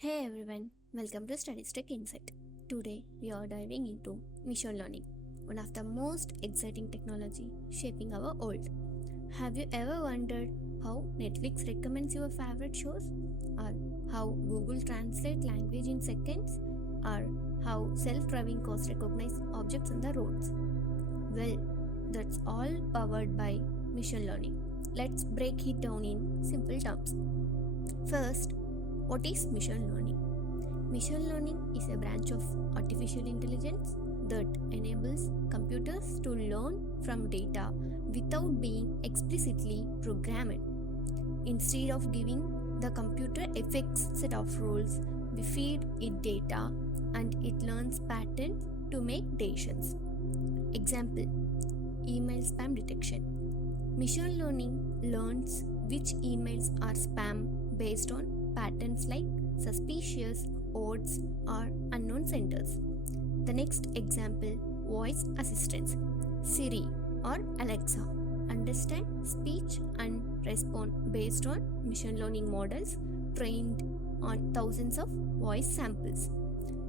Hey everyone, welcome to Statistic Insight. Today we are diving into machine learning, one of the most exciting technology shaping our world. Have you ever wondered how Netflix recommends your favorite shows? Or how Google translate language in seconds? Or how self-driving cars recognize objects on the roads? Well, that's all powered by machine learning. Let's break it down in simple terms. First, what is machine learning? Machine learning is a branch of artificial intelligence that enables computers to learn from data without being explicitly programmed. Instead of giving the computer a fixed set of rules, we feed it data and it learns patterns to make decisions. Example: email spam detection. Machine learning learns which emails are spam based on patterns like suspicious, odds, or unknown senders. The next example: voice assistants. Siri or Alexa understand speech and respond based on machine learning models trained on thousands of voice samples.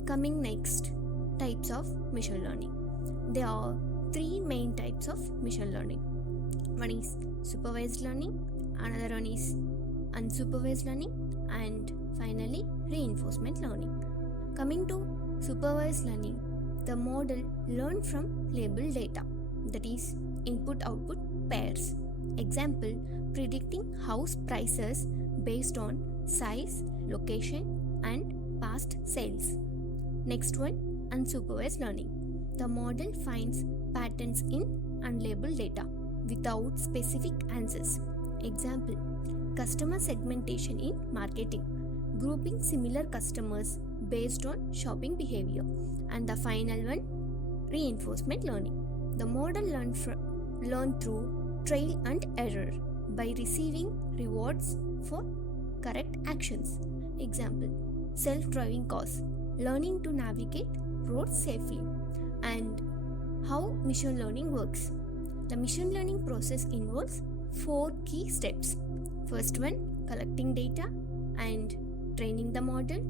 Coming next, types of machine learning. There are three main types of machine learning. One is supervised learning, another one is unsupervised learning, and finally reinforcement learning. Coming to supervised learning, the model learns from labeled data, that is input output pairs. Example: predicting house prices based on size, location, and past sales. Next one, unsupervised learning. The model finds patterns in unlabeled data without specific answers. Example: customer segmentation in marketing, grouping similar customers based on shopping behavior. And the final one, reinforcement learning. The model learn through trial and error by receiving rewards for correct actions. Example: self-driving cars, learning to navigate roads safely. And how machine learning works? The machine learning process involves 4 key steps. First one, collecting data and training the model,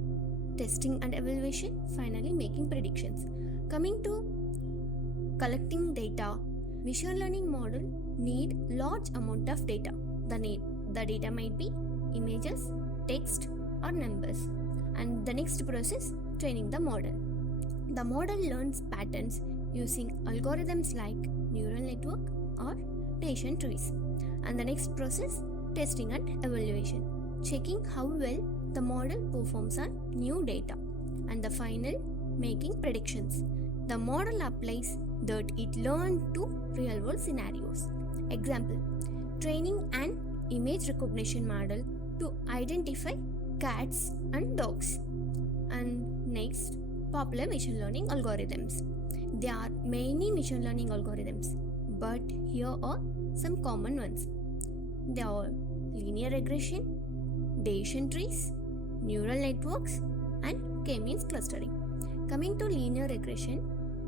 testing and evaluation, finally making predictions. Coming to collecting data, machine learning model need large amount of data. The data might be images, text, or numbers. And the next process, training the model. The model learns patterns using algorithms like neural network or decision trees. And the next process, testing and evaluation, checking how well the model performs on new data. And the final, making predictions. The model applies that it learned to real world scenarios. Example: training an image recognition model to identify cats and dogs. And next, popular machine learning algorithms. There are many machine learning algorithms, but here are some common ones. They are linear regression, decision trees, neural networks, and k-means clustering. Coming to linear regression,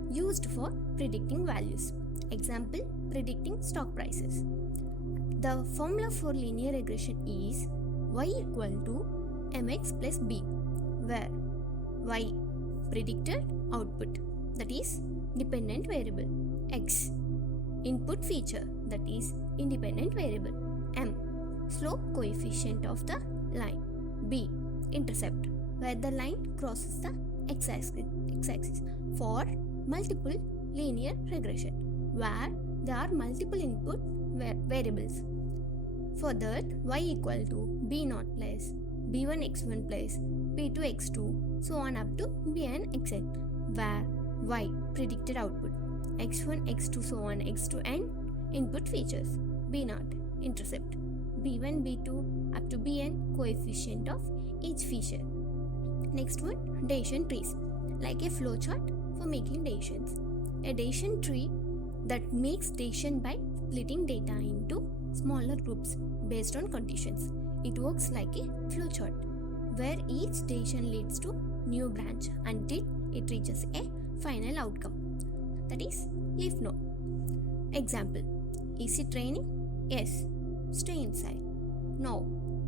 used for predicting values. Example: predicting stock prices. The formula for linear regression is y equal to mx plus b, where y predicted output, that is dependent variable, x input feature, that is independent variable, m slope coefficient of the line, b intercept, where the line crosses the x-axis. For multiple linear regression, where there are multiple input variables. For that, y equal to b0 plus b1 x1 plus b2 x2 so on up to bn xn, where y predicted output, x1 x2 so on x2, and input features, b0 intercept, b1 b2 up to bn coefficient of each feature. Next one, decision trees, like a flowchart for making decisions. A decision tree that makes decision by splitting data into smaller groups based on conditions. It works like a flowchart where each decision leads to new branch until it reaches a final outcome, that is leaf node. Example: is it raining? Yes, stay inside. No,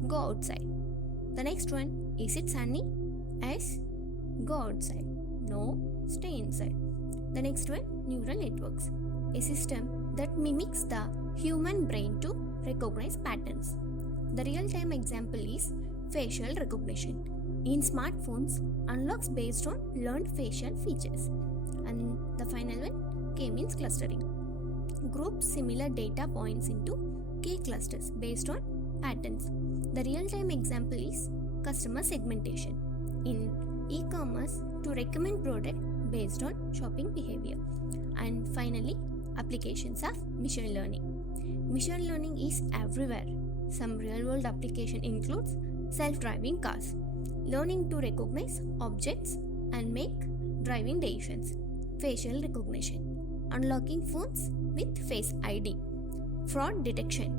go outside. The next one, is it sunny? S, go outside. No, stay inside. The next one, neural networks, a system that mimics the human brain to recognize patterns. The real-time example is facial recognition. In smartphones, unlocks based on learned facial features. And the final one, K-means clustering. Group similar data points into K clusters based on patterns. The real-time example is customer segmentation. In e-commerce, to recommend product based on shopping behavior. And finally, applications of machine learning. Machine learning is everywhere. Some real-world application includes self-driving cars, learning to recognize objects and make driving decisions, facial recognition, unlocking phones with Face ID, fraud detection.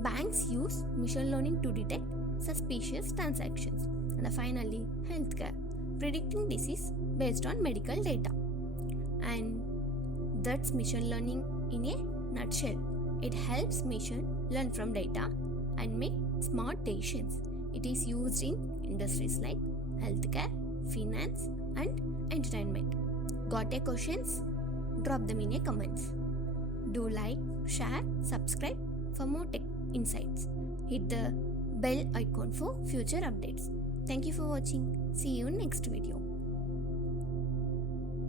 Banks use machine learning to detect suspicious transactions. And finally, healthcare, predicting disease based on medical data. And that's machine learning in a nutshell. It helps machine learn from data and make smart decisions. It is used in industries like healthcare, finance, and entertainment. Got a questions? Drop them in a comments. Do like, share, subscribe for more tech insights. Hit the bell icon for future updates. Thank you for watching. See you in next video.